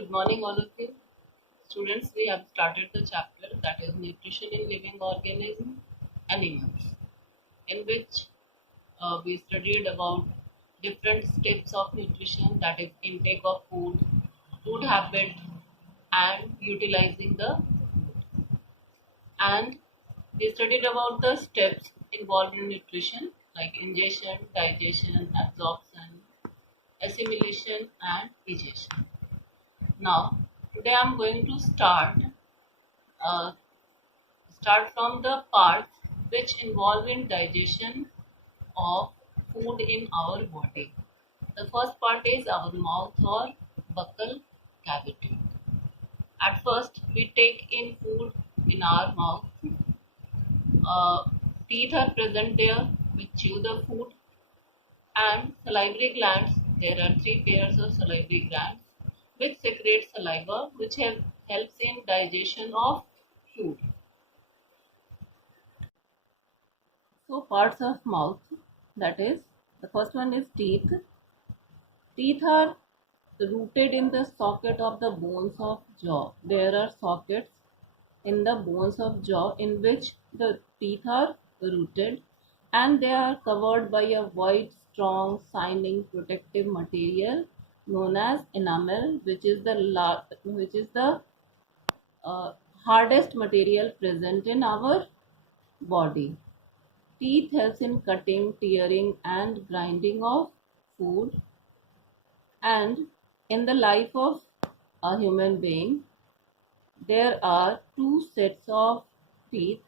Good morning, all of you. Students, we have started the chapter that is Nutrition in Living Organisms, Animals, in which we studied about different steps of nutrition, that is intake of food, food habit, and utilizing the food. And we studied about the steps involved in nutrition like ingestion, digestion, absorption, assimilation, and digestion. Now, today I'm going to uh, start from the parts which involve in digestion of food in our body. The first part is our mouth or buccal cavity. At first, we take in food in our mouth. Uh, Teeth are present there which chew the food, and salivary glands. There are three pairs of salivary glands which secrete saliva, which helps in digestion of food. So parts of mouth, that is, the first one is teeth. Teeth are rooted in the socket of the bones of jaw. There are sockets in the bones of jaw in which the teeth are rooted, and they are covered by a white, strong, shining, protective material known as enamel, which is the uh, hardest material present in our body. Teeth helps in cutting, tearing, and grinding of food. And in the life of a human being, there are two sets of teeth.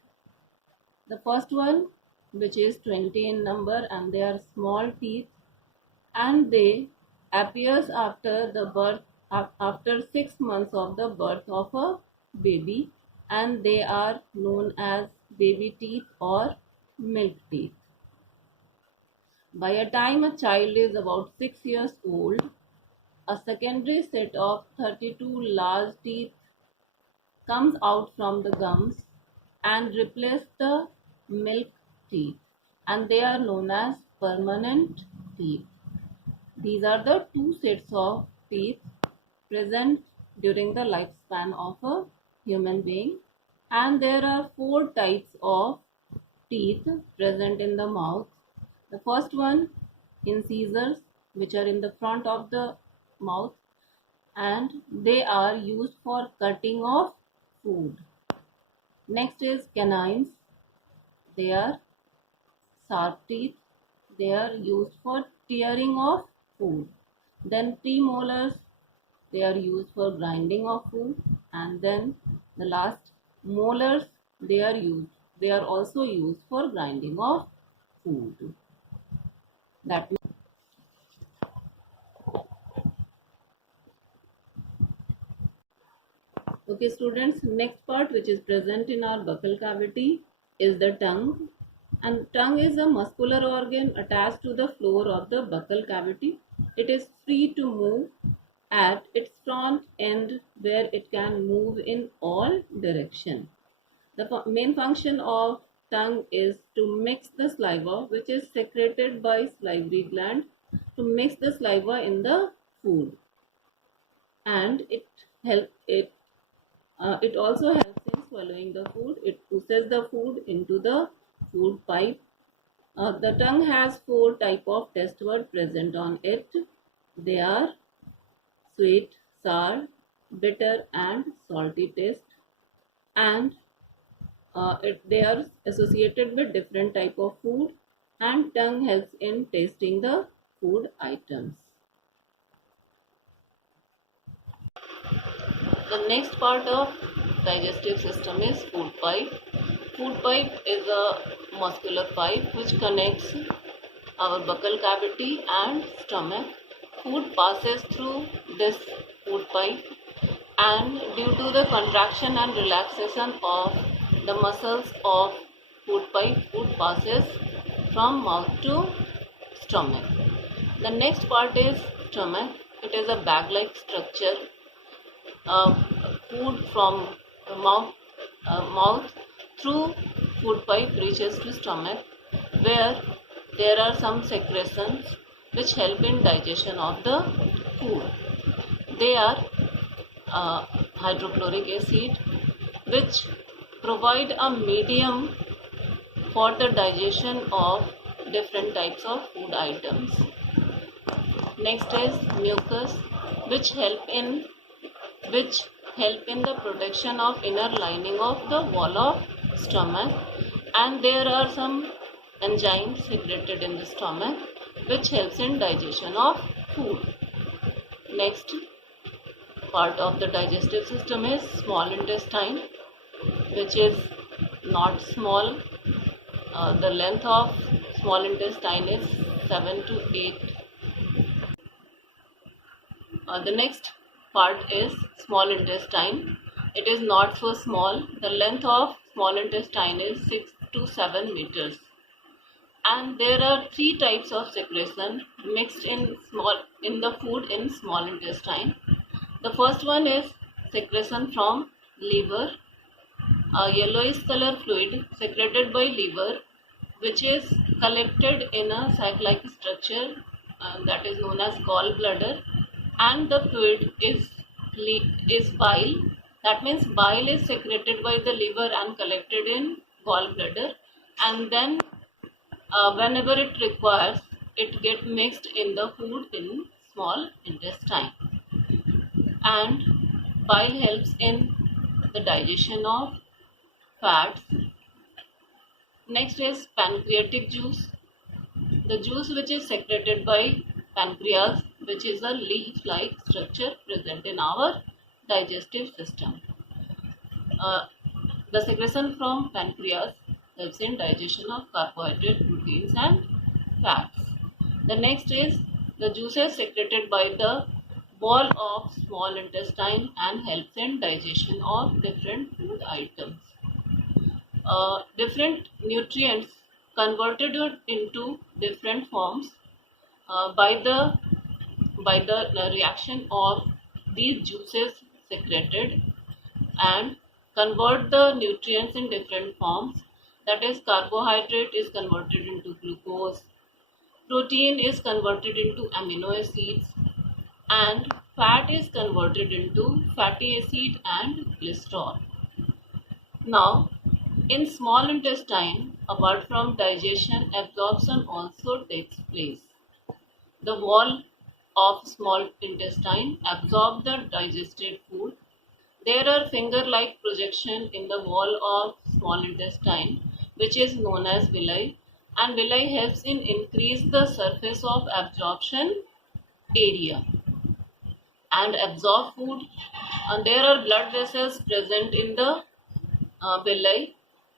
The first one, which is 20 in number, and they are small teeth, and they appears after the birth, after 6 months of the birth of a baby, and they are known as baby teeth or milk teeth. By a time a child is about 6 years old, a secondary set of 32 large teeth comes out from the gums and replace the milk teeth, and they are known as permanent teeth. These are the two sets of teeth present during the lifespan of a human being, and there are four types of teeth present in the mouth. The first one, incisors, which are in the front of the mouth, and they are used for cutting of food. Next is canines. They are sharp teeth. They are used for tearing of food. Then premolars. They are used for grinding of food. And then the last, molars. They are also used for grinding of food. That Okay, students, next part which is present in our buccal cavity is the tongue. And tongue is a muscular organ attached to the floor of the buccal cavity. It is free to move at its front end, where it can move in all directions. The main function of tongue is to mix the saliva, which is secreted by salivary gland, to mix the saliva in the food, and it also helps in swallowing the food. It pushes the food into the food pipe. The tongue has four type of taste buds present on it. They are sweet, sour, bitter, and salty taste, and they are associated with different type of food, and tongue helps in tasting the food items. The next part of digestive system is food pipe. Food pipe is a muscular pipe which connects our buccal cavity and stomach. Food passes through this food pipe, and due to the contraction and relaxation of the muscles of food pipe, food passes from mouth to stomach. The next part is stomach. It is a bag-like structure. Food from mouth through food pipe reaches to stomach, where there are some secretions which help in digestion of the food. They are hydrochloric acid, which provide a medium for the digestion of different types of food items. Next is mucus, which which help in the protection of inner lining of the wall of stomach, and there are some enzymes secreted in the stomach which helps in digestion of food. Next part of the digestive system is small intestine, which is not small. The length of small intestine is 7 to 8. The next part is small intestine. It is not so small. The length of small intestine is 6 to 7 meters. And there are three types of secretion mixed in the food in small intestine. The first one is secretion from liver, a yellowish color fluid secreted by liver, which is collected in a sac-like structure that is known as gallbladder, and the fluid is bile. That means bile is secreted by the liver and collected in gallbladder, and then whenever it requires, it get mixed in the food in small intestine. And bile helps in the digestion of fats. Next is pancreatic juice, the juice which is secreted by pancreas, which is a leaf-like structure present in our digestive system. The secretion from pancreas helps in digestion of carbohydrate, proteins and fats. The next is the juices secreted by the wall of small intestine and helps in digestion of different food items. Different nutrients converted into different forms by the reaction of these juices secreted, and convert the nutrients in different forms. That is, carbohydrate is converted into glucose, protein is converted into amino acids, and fat is converted into fatty acid and cholesterol. Now, in small intestine, apart from digestion, absorption also takes place. The wall of small intestine absorbs the digested food. There are finger-like projection in the wall of small intestine, which is known as villi, and villi helps in increase the surface of absorption area and absorb food. And there are blood vessels present in the villi,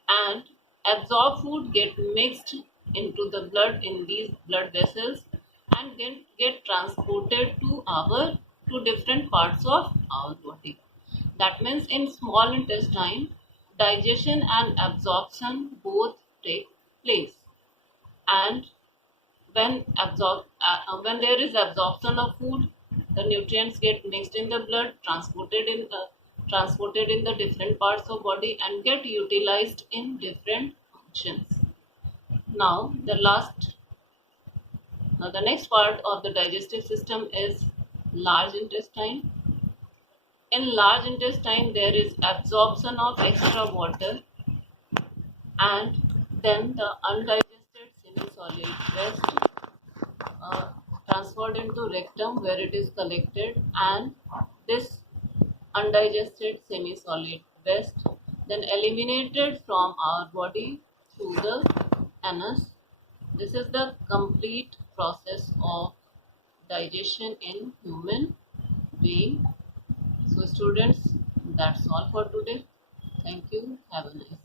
and absorbed food get mixed into the blood in these blood vessels and get transported to different parts of our body. That means in small intestine, digestion and absorption both take place. And when there is absorption of food, the nutrients get mixed in the blood, transported in the different parts of body and get utilized in different functions. Now the next part of the digestive system is large intestine. In large intestine, there is absorption of extra water, and then the undigested semi-solid waste transferred into rectum, where it is collected, and this undigested semi-solid waste then eliminated from our body through the anus. This is the complete process of digestion in human being. So students, that's all for today. Thank you. Have a nice day.